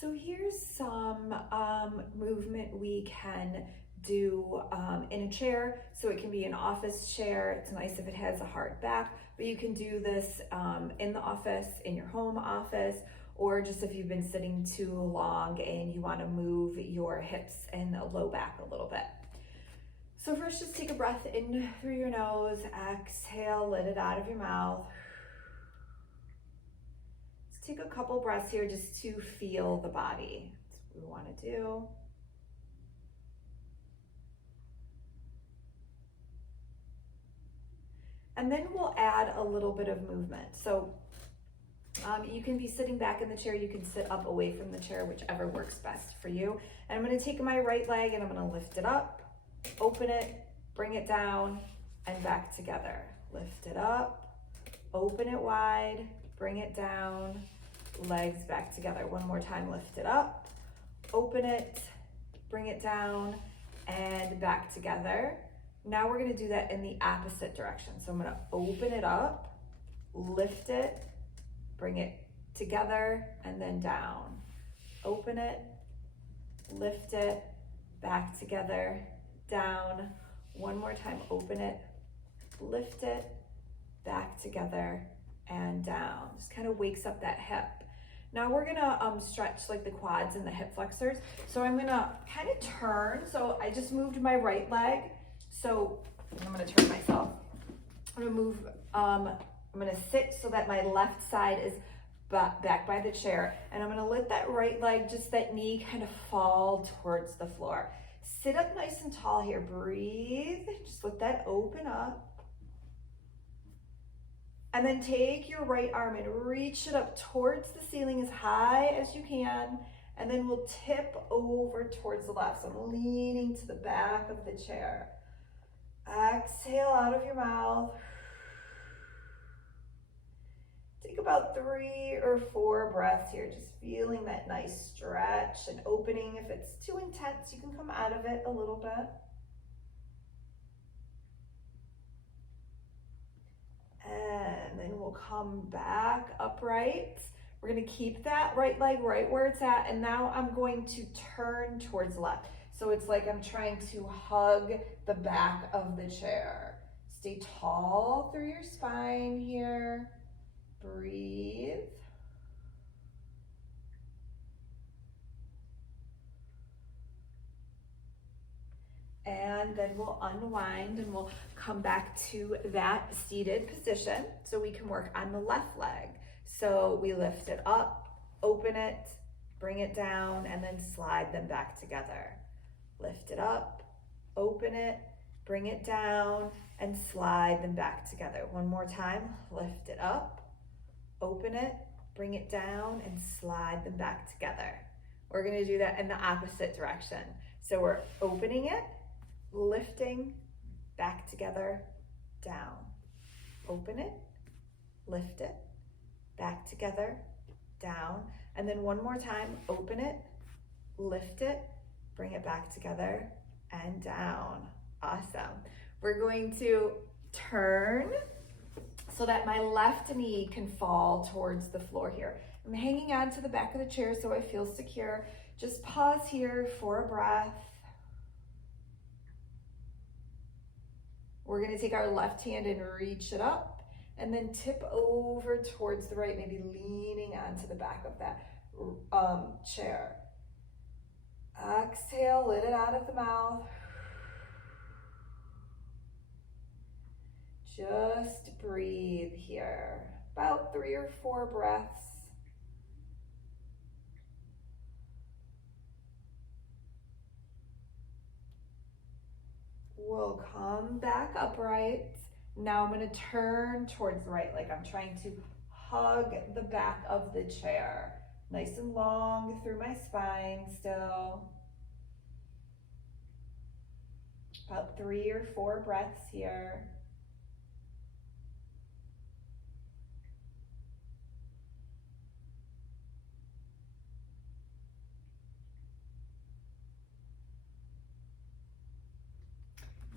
So here's some movement we can do in a chair. So it can be an office chair. It's nice if it has a hard back, but you can do this in the office, in your home office, or just if you've been sitting too long and you want to move your hips and the low back a little bit. So first, just take a breath in through your nose, exhale, let it out of your mouth. Let's take a couple breaths here just to feel the body. That's what we want to do. And then we'll add a little bit of movement. So you can be sitting back in the chair, you can sit up away from the chair, whichever works best for you. And I'm gonna take my right leg and I'm gonna lift it up, open it, bring it down, and back together. Lift it up, open it wide, bring it down, legs back together. One more time, lift it up, open it, bring it down, and back together. Now we're gonna do that in the opposite direction. So I'm gonna open it up, lift it, bring it together, and then down. Open it, lift it, back together, down. One more time, open it, lift it, back together, and down. Just kind of wakes up that hip. Now we're gonna stretch like the quads and the hip flexors. So I'm gonna kind of turn. So I just moved my right leg. So I'm gonna turn myself. I'm gonna move, I'm gonna sit so that my left side is back by the chair. And I'm gonna let that right leg, just that knee kind of fall towards the floor. Sit up nice and tall here, breathe. Just let that open up. And then take your right arm and reach it up towards the ceiling as high as you can. And then we'll tip over towards the left. So I'm leaning to the back of the chair. Exhale out of your mouth. Take about 3 or 4 breaths here, just feeling that nice stretch and opening. If it's too intense, you can come out of it a little bit. And then we'll come back upright. We're gonna keep that right leg right where it's at, and now I'm going to turn towards the left. So it's like I'm trying to hug the back of the chair. Stay tall through your spine here. Breathe. And then we'll unwind and we'll come back to that seated position so we can work on the left leg. So we lift it up, open it, bring it down, and then slide them back together. Lift it up, open it, bring it down, and slide them back together. One more time, lift it up, open it, bring it down, and slide them back together. We're gonna do that in the opposite direction. So we're opening it, lifting, back together, down. Open it, lift it, back together, down. And then one more time, open it, lift it, bring it back together, and down. Awesome. We're going to turn so that my left knee can fall towards the floor here. I'm hanging on to the back of the chair so I feel secure. Just pause here for a breath. We're gonna take our left hand and reach it up and then tip over towards the right, maybe leaning onto the back of that chair. Exhale, let it out of the mouth. Just breathe here. About 3 or 4 breaths. We'll come back upright. Now I'm going to turn towards the right, like I'm trying to hug the back of the chair. Nice and long through my spine still. About 3 or 4 breaths here.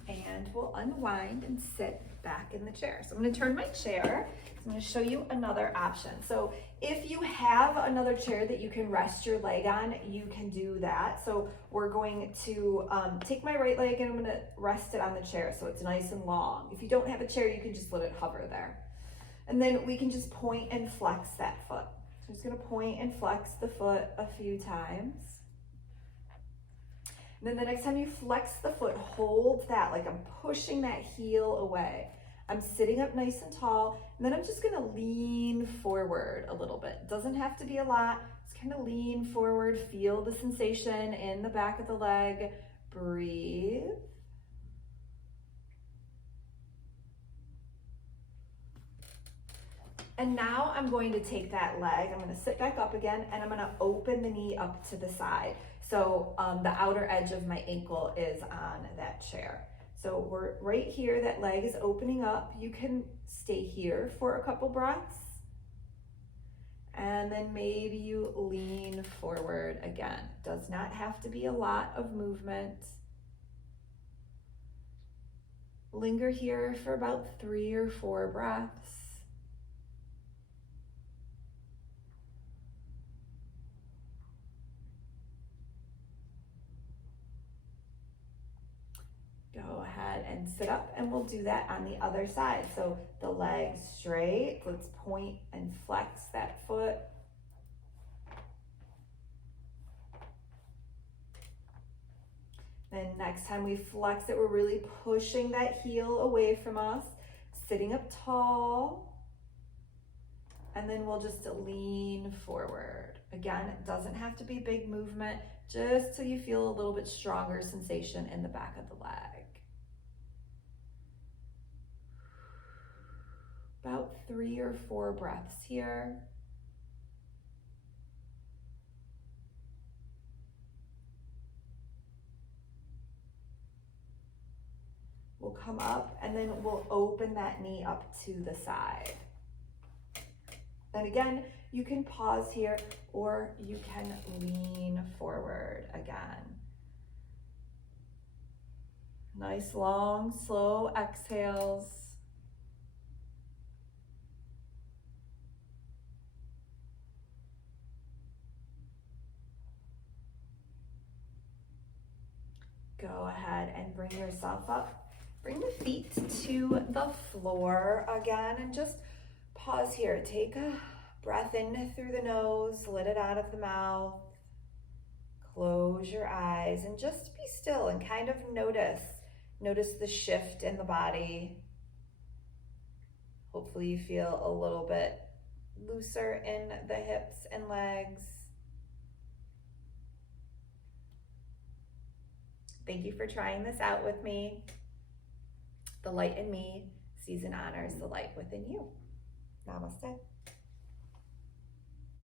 And we'll unwind and sit back in the chair. So I'm going to turn my chair. I'm going to show you another option. So if you have another chair that you can rest your leg on, you can do that. So we're going to take my right leg and I'm going to rest it on the chair so it's nice and long. If you don't have a chair, you can just let it hover there. And then we can just point and flex that foot. So I'm just going to point and flex the foot a few times. And then the next time you flex the foot, hold that like I'm pushing that heel away. I'm sitting up nice and tall, and then I'm just gonna lean forward a little bit. Doesn't have to be a lot, just kind of lean forward, feel the sensation in the back of the leg, breathe. And now I'm going to take that leg, I'm gonna sit back up again, and I'm gonna open the knee up to the side. So the outer edge of my ankle is on that chair. So we're right here, that leg is opening up. You can stay here for a couple breaths. And then maybe you lean forward again. Does not have to be a lot of movement. Linger here for about 3 or 4 breaths. Go ahead and sit up, and we'll do that on the other side. So the legs straight, let's point and flex that foot. Then next time we flex it, we're really pushing that heel away from us, sitting up tall. And then we'll just lean forward. Again, it doesn't have to be big movement, just so you feel a little bit stronger sensation in the back of the leg. About 3 or 4 breaths here. We'll come up and then we'll open that knee up to the side. And again, you can pause here or you can lean forward again. Nice long, slow exhales. Go ahead and bring yourself up. Bring the feet to the floor again and just pause here. Take a breath in through the nose, let it out of the mouth. Close your eyes and just be still and kind of notice the shift in the body. Hopefully you feel a little bit looser in the hips and legs. Thank you for trying this out with me. The light in me sees and honors the light within you. Namaste.